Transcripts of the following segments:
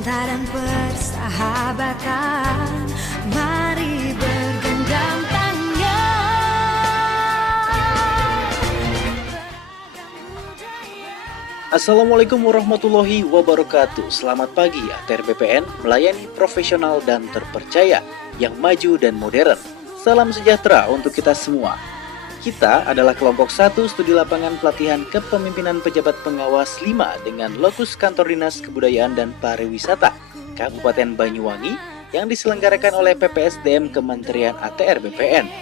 cinta dan persahabatan, mari bergenggam tangan. Assalamualaikum warahmatullahi wabarakatuh. Selamat pagi, ATR BPN melayani profesional dan terpercaya, yang maju dan modern. Salam sejahtera untuk kita semua. Kita adalah kelompok 1 studi lapangan pelatihan kepemimpinan pejabat pengawas 5 dengan lokus kantor Dinas Kebudayaan dan Pariwisata Kabupaten Banyuwangi yang diselenggarakan oleh PPSDM Kementerian ATR BPN.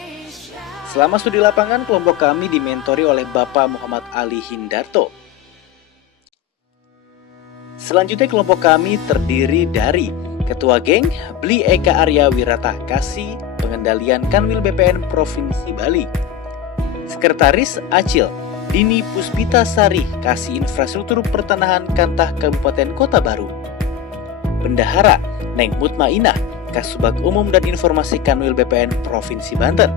Selama studi lapangan, kelompok kami dimentori oleh Bapak Muhammad Ali Hindarto. Selanjutnya kelompok kami terdiri dari Ketua Geng Bli Eka Arya Wirata Kasih Pengendalian Kanwil BPN Provinsi Bali, Sekretaris Acil Dini Puspita Sari Kasih Infrastruktur Pertanahan Kantah Kabupaten Kota Baru, Bendahara Neng Mutmainah Kasubag Umum dan Informasi Kanwil BPN Provinsi Banten,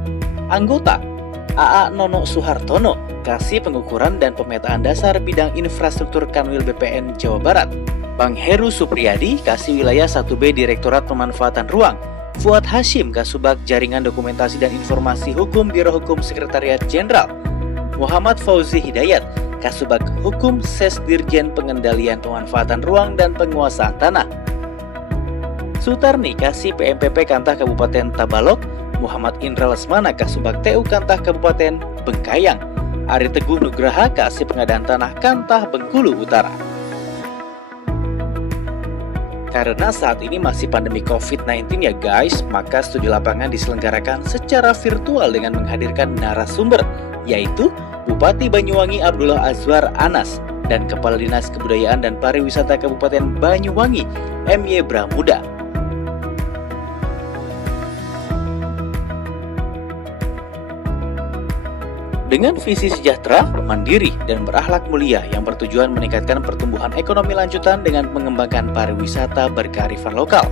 Anggota AA Nono Suhartono Kasih Pengukuran dan Pemetaan Dasar Bidang Infrastruktur Kanwil BPN Jawa Barat, Bang Heru Supriyadi Kasih Wilayah 1B Direktorat Pemanfaatan Ruang, Fuad Hashim Kasubag Jaringan Dokumentasi dan Informasi Hukum Biro Hukum Sekretariat Jenderal, Muhammad Fauzi Hidayat Kasubag Hukum Ses Dirjen Pengendalian Pemanfaatan Ruang dan Penguasaan Tanah, Sutarni Kasih PMPP Kantah Kabupaten Tabalok, Muhammad Indra Lesmana Kasubag TU Kantah Kabupaten Bengkayang, Ari Teguh Nugraha Kasih Pengadaan Tanah Kantah Bengkulu Utara. Karena saat ini masih pandemi COVID-19 ya guys, maka studi lapangan diselenggarakan secara virtual dengan menghadirkan narasumber, yaitu Bupati Banyuwangi Abdullah Azwar Anas dan Kepala Dinas Kebudayaan dan Pariwisata Kabupaten Banyuwangi M.Y. Bramuda. Dengan visi sejahtera, mandiri, dan berakhlak mulia yang bertujuan meningkatkan pertumbuhan ekonomi lanjutan dengan mengembangkan pariwisata berkearifan lokal.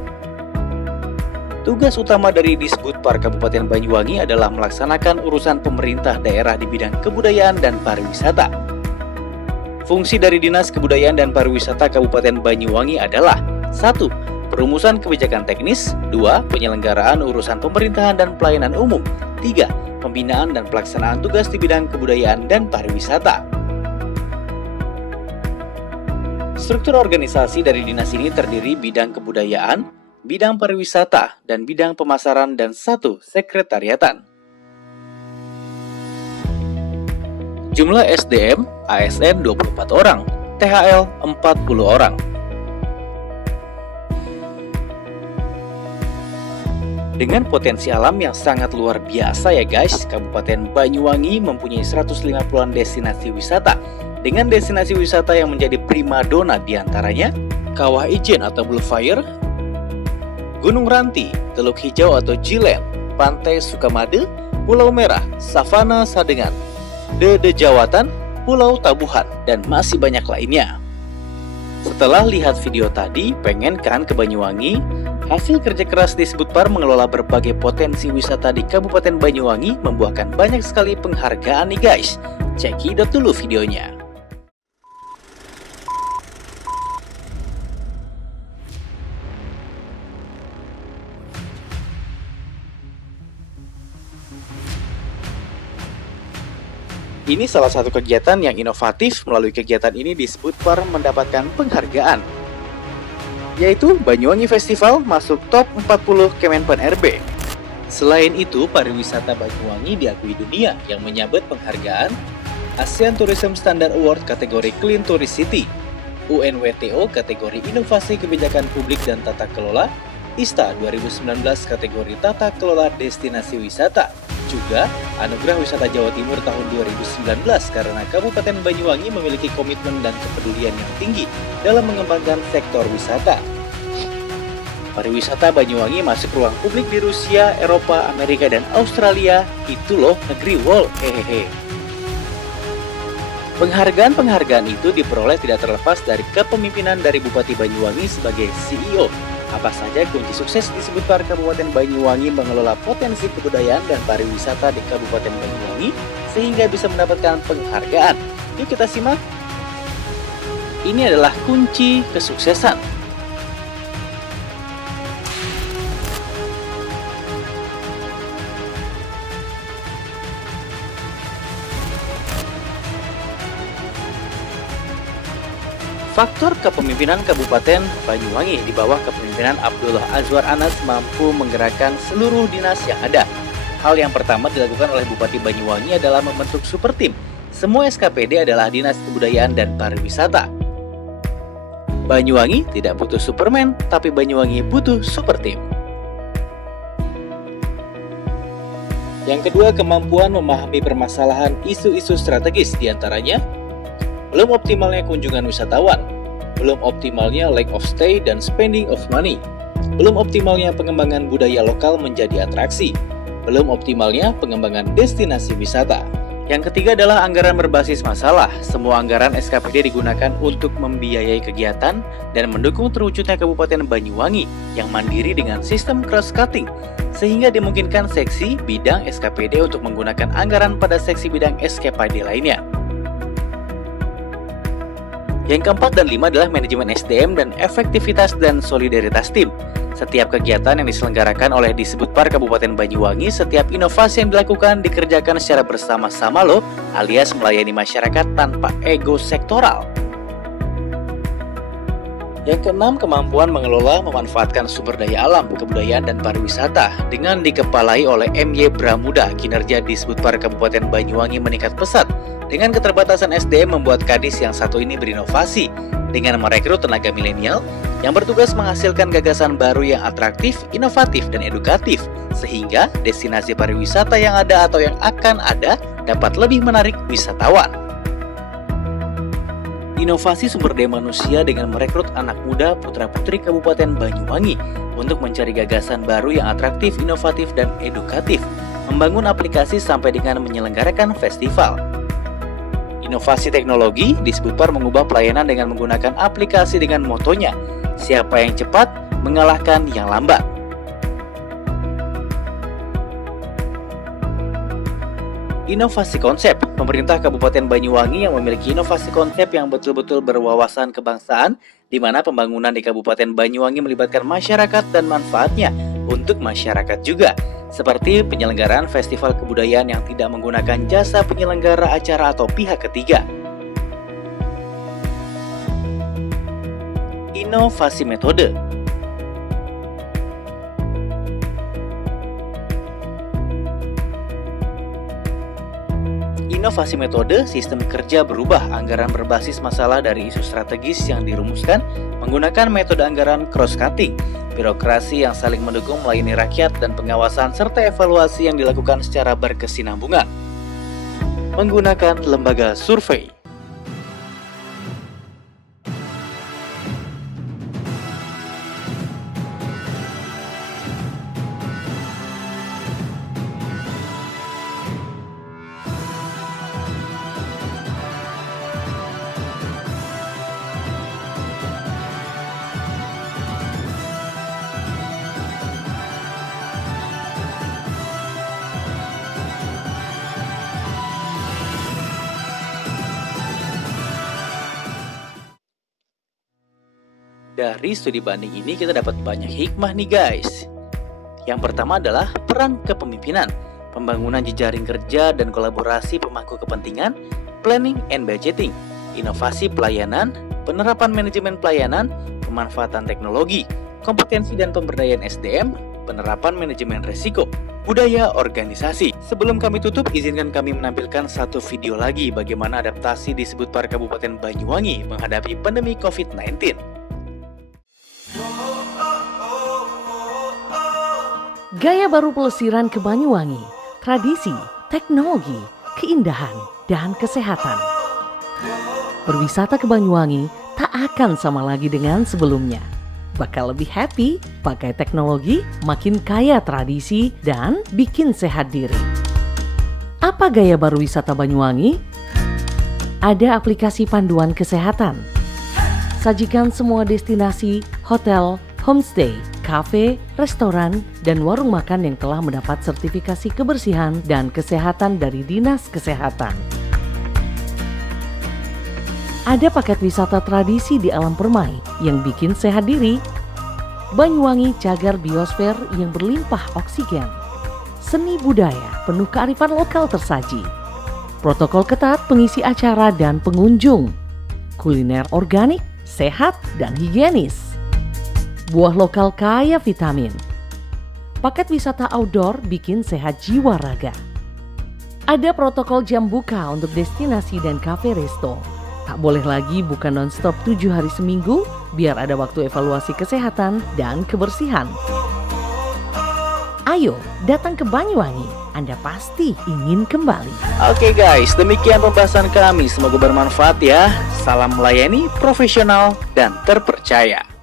Tugas utama dari Disbudpar Kabupaten Banyuwangi adalah melaksanakan urusan pemerintah daerah di bidang kebudayaan dan pariwisata. Fungsi dari Dinas Kebudayaan dan Pariwisata Kabupaten Banyuwangi adalah 1. Perumusan kebijakan teknis, 2. Penyelenggaraan urusan pemerintahan dan pelayanan umum, 3. Pembinaan dan pelaksanaan tugas di bidang kebudayaan dan pariwisata. Struktur organisasi dari dinas ini terdiri bidang kebudayaan, bidang pariwisata, dan bidang pemasaran dan 1 sekretariatan. Jumlah SDM, ASN 24 orang, THL 40 orang. Dengan potensi alam yang sangat luar biasa ya guys, Kabupaten Banyuwangi mempunyai 150-an destinasi wisata. Dengan destinasi wisata yang menjadi primadona diantaranya Kawah Ijen atau Blue Fire, Gunung Ranti, Teluk Hijau atau Jilen, Pantai Sukamade, Pulau Merah, Savana Sadengan, Dede Jawatan, Pulau Tabuhan, dan masih banyak lainnya. Setelah lihat video tadi, pengen kan ke Banyuwangi? Hasil kerja keras Disbudpar mengelola berbagai potensi wisata di Kabupaten Banyuwangi membuahkan banyak sekali penghargaan nih guys. Cekidot dulu videonya. Ini salah satu kegiatan yang inovatif. Melalui kegiatan ini Disbudpar mendapatkan penghargaan, yaitu Banyuwangi Festival masuk top 40 Kemenpan RB. Selain itu, pariwisata Banyuwangi diakui dunia yang menyabet penghargaan ASEAN Tourism Standard Award kategori Clean Tourist City, UNWTO kategori Inovasi Kebijakan Publik dan Tata Kelola, ISTA 2019 kategori Tata Kelola Destinasi Wisata, juga Anugerah Wisata Jawa Timur tahun 2019 karena Kabupaten Banyuwangi memiliki komitmen dan kepedulian yang tinggi dalam mengembangkan sektor wisata. Pariwisata Banyuwangi masuk ruang publik di Rusia, Eropa, Amerika, dan Australia. Itu loh negeri WOL, hehehe. Penghargaan-penghargaan itu diperoleh tidak terlepas dari kepemimpinan dari Bupati Banyuwangi sebagai CEO. Apa saja kunci sukses Disbudpar Kabupaten Banyuwangi mengelola potensi kebudayaan dan pariwisata di Kabupaten Banyuwangi sehingga bisa mendapatkan penghargaan? Yuk kita simak. Ini adalah kunci kesuksesan. Faktor kepemimpinan Kabupaten Banyuwangi di bawah kepemimpinan Abdullah Azwar Anas mampu menggerakkan seluruh dinas yang ada. Hal yang pertama dilakukan oleh Bupati Banyuwangi adalah membentuk super tim. Semua SKPD adalah Dinas Kebudayaan dan Pariwisata. Banyuwangi tidak butuh Superman, tapi Banyuwangi butuh super tim. Yang kedua, kemampuan memahami permasalahan isu-isu strategis, diantaranya belum optimalnya kunjungan wisatawan, belum optimalnya lack of stay dan spending of money, belum optimalnya pengembangan budaya lokal menjadi atraksi, belum optimalnya pengembangan destinasi wisata. Yang ketiga adalah anggaran berbasis masalah. Semua anggaran SKPD digunakan untuk membiayai kegiatan dan mendukung terwujudnya Kabupaten Banyuwangi yang mandiri dengan sistem cross-cutting, sehingga dimungkinkan seksi bidang SKPD untuk menggunakan anggaran pada seksi bidang SKPD lainnya. Yang keempat dan lima adalah manajemen SDM dan efektivitas dan solidaritas tim. Setiap kegiatan yang diselenggarakan oleh Disbudpar Kabupaten Banyuwangi, setiap inovasi yang dilakukan dikerjakan secara bersama-sama loh, alias melayani masyarakat tanpa ego sektoral. Yang keenam, kemampuan mengelola memanfaatkan sumber daya alam, kebudayaan, dan pariwisata. Dengan dikepalai oleh M.Y. Bramuda, kinerja Disbudpar Kabupaten Banyuwangi meningkat pesat. Dengan keterbatasan SDM membuat Kadis yang satu ini berinovasi dengan merekrut tenaga milenial yang bertugas menghasilkan gagasan baru yang atraktif, inovatif, dan edukatif, sehingga destinasi pariwisata yang ada atau yang akan ada dapat lebih menarik wisatawan. Inovasi sumber daya manusia dengan merekrut anak muda putra-putri Kabupaten Banyuwangi untuk mencari gagasan baru yang atraktif, inovatif, dan edukatif, membangun aplikasi sampai dengan menyelenggarakan festival. Inovasi teknologi, Disbudpar mengubah pelayanan dengan menggunakan aplikasi dengan motonya, siapa yang cepat mengalahkan yang lambat. Inovasi konsep, pemerintah Kabupaten Banyuwangi yang memiliki inovasi konsep yang betul-betul berwawasan kebangsaan, di mana pembangunan di Kabupaten Banyuwangi melibatkan masyarakat dan manfaatnya untuk masyarakat juga, seperti penyelenggaraan festival kebudayaan yang tidak menggunakan jasa penyelenggara acara atau pihak ketiga. Inovasi metode. Inovasi metode, sistem kerja berubah, anggaran berbasis masalah dari isu strategis yang dirumuskan menggunakan metode anggaran cross-cutting, birokrasi yang saling mendukung melayani rakyat, dan pengawasan serta evaluasi yang dilakukan secara berkesinambungan. Menggunakan lembaga survei. Dari studi banding ini kita dapat banyak hikmah nih guys. Yang pertama adalah peran kepemimpinan, pembangunan jejaring kerja dan kolaborasi pemangku kepentingan, planning and budgeting, inovasi pelayanan, penerapan manajemen pelayanan, pemanfaatan teknologi, kompetensi dan pemberdayaan SDM, penerapan manajemen risiko, budaya organisasi. Sebelum kami tutup, izinkan kami menampilkan satu video lagi bagaimana adaptasi Disbudpar Kabupaten Banyuwangi menghadapi pandemi COVID-19. Gaya baru pelesiran ke Banyuwangi, tradisi, teknologi, keindahan, dan kesehatan. Berwisata ke Banyuwangi tak akan sama lagi dengan sebelumnya. Bakal lebih happy, pakai teknologi, makin kaya tradisi, dan bikin sehat diri. Apa gaya baru wisata Banyuwangi? Ada aplikasi panduan kesehatan. Sajikan semua destinasi, hotel, homestay, kafe, restoran, dan warung makan yang telah mendapat sertifikasi kebersihan dan kesehatan dari Dinas Kesehatan. Ada paket wisata tradisi di alam permai yang bikin sehat diri. Banyuwangi cagar biosfer yang berlimpah oksigen. Seni budaya penuh kearifan lokal tersaji. Protokol ketat pengisi acara dan pengunjung. Kuliner organik, sehat dan higienis. Buah lokal kaya vitamin. Paket wisata outdoor bikin sehat jiwa raga. Ada protokol jam buka untuk destinasi dan kafe resto. Tak boleh lagi buka non-stop 7 hari seminggu biar ada waktu evaluasi kesehatan dan kebersihan. Ayo datang ke Banyuwangi, Anda pasti ingin kembali. Oke guys, demikian pembahasan kami. Semoga bermanfaat ya. Salam melayani, profesional, dan terpercaya.